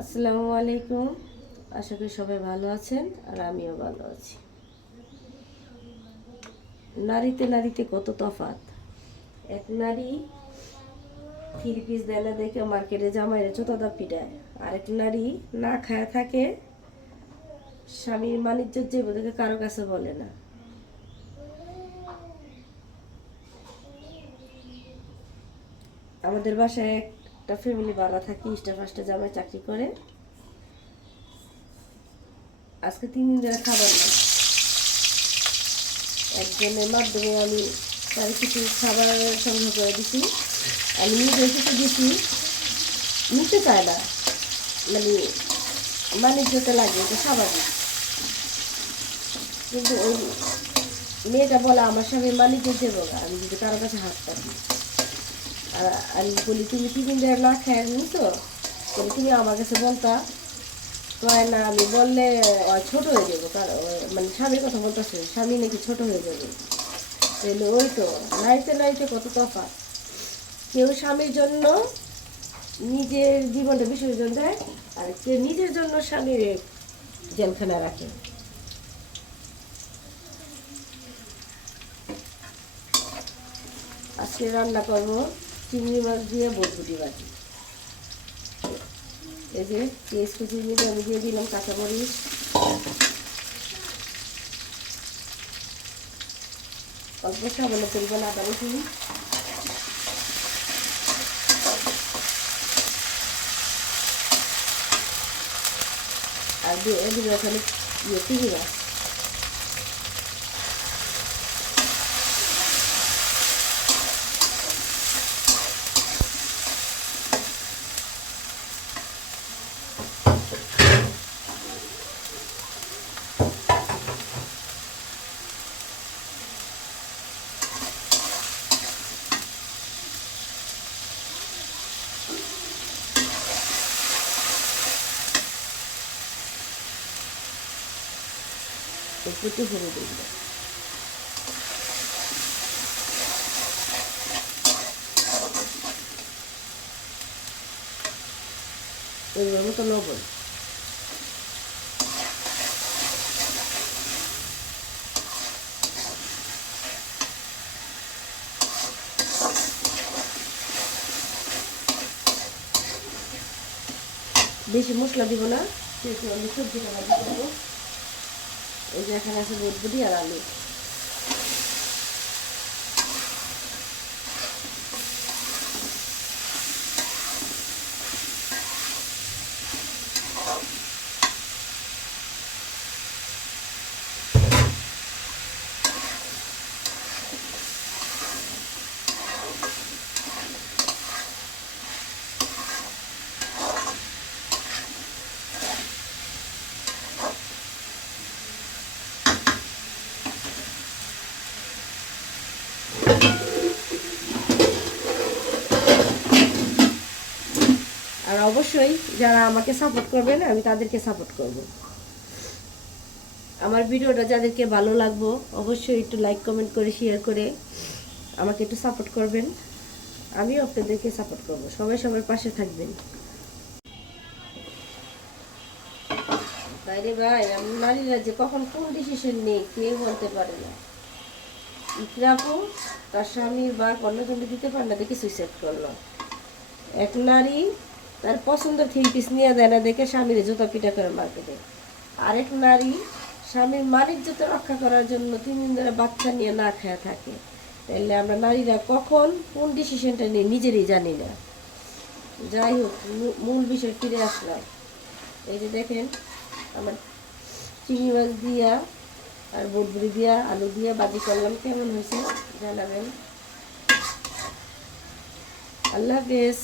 আসসালামু আলাইকুম। আশা করি সবাই ভালো আছেন আর আমিও ভালো আছি। নারীতে নারীতে কত তফাৎ। এক নারী থ্রি পিস দেয় না দেখে মার্কেটে জামাইরে চোতাদা পিটায়, আরেক নারী না খায়া থাকে, স্বামীর মানিজ্যের যে দেখে কারো কাছে বলে না। আমাদের বাসায় একটা ফ্যামিলি ভাড়া থাকি, ইস্টা ফার্স্টে জামাই চাকরি করে। আজকে 3 দিন ধরে খাবার না। একজনের মাধ্যমে আমি তার কিছু খাবার সংগ্রহ করে দিছি। আমি নিজে এসে দিছি, নিতে চায় না, মানে বাণিজ্যতে লাগে, এটা স্বাভাবিক। কিন্তু ওই মেয়েটা বলে আমার স্বামী বাণিজ্য দেবো না আমি যদি কারোর কাছে হাত পাতি। আর আমি বলি তুমি 3 দিন ধরে না খেয়ে নিতো, বলি তুমি আমার কাছে বলতা। কয় না, আমি বললে ছোট হয়ে যাবো, কারণ মানে স্বামীর কথা বলতেছে, স্বামী নাকি ছোট হয়ে যাবে। তাহলে ওই তো নাইতে নাইতে কত তফাৎ। কেউ স্বামীর জন্য নিজের জীবনটা বিসর্জন দেয়, আর কেউ নিজের জন্য স্বামীর জেলখানা রাখে। আজকে রান্না করবো চিংড়ি মাছ দিয়ে বরবটি বাটি। এই যে পেঁয়াজ কুচি দিয়ে আমি দিয়ে দিলাম, কাঁচামরিচ, অল্প সামান্য পরিমাণ আদা রসুন, আর দিয়ে এখানে চিংড়ি মাছ। একটু হলুদ দিল, এর মতো লবণ। বেশি মশলা দিব না, সেহেতু আমি সবজিটা ভাজি করবো। এই যে এখানে আছে বরবটি আর আলু। আর অবশ্যই যারা আমাকে সাপোর্ট করবেন আমি তাদেরকে সাপোর্ট করব। আমার ভিডিওটা যাদেরকে ভালো লাগবো অবশ্যই একটু লাইক কমেন্ট করে শেয়ার করে আমাকে একটু সাপোর্ট করবেন। আমিও আপনাদেরকে সাপোর্ট করব। সবাই সবার পাশে থাকবেন। বাইরে ভাই, নারীরা যে কখন কোন ডিসিশন নেই কেউ বলতে পারে না। ইকরাপু তার স্বামীর বা কর্ণদণ্ড দিতে পারে না দেখে সুইসাইড করলো। এক নারী তার পছন্দের থ্রি পিস নিয়ে দেয় না দেখে স্বামীর জুতা পিটা করে মার্কেটে। আরেক নারী স্বামীর মানিজ্যতা রক্ষা করার জন্য 3 দিন ধরে বাচ্চা নিয়ে না খায়া থাকে। তাহলে আমরা নারীরা কখন কোন ডিসিশনটা নিয়ে নিজেরই জানি না। যাই হোক, মূল বিষয় ফিরে আসলাম। এই যে দেখেন আমার চিংড়ি মাছ দিয়া আর বরবটি দিয়া আলু দিয়া বাজি করলাম, কেমন হয়েছে জানাবেন। আল্লাহ হাফেজ।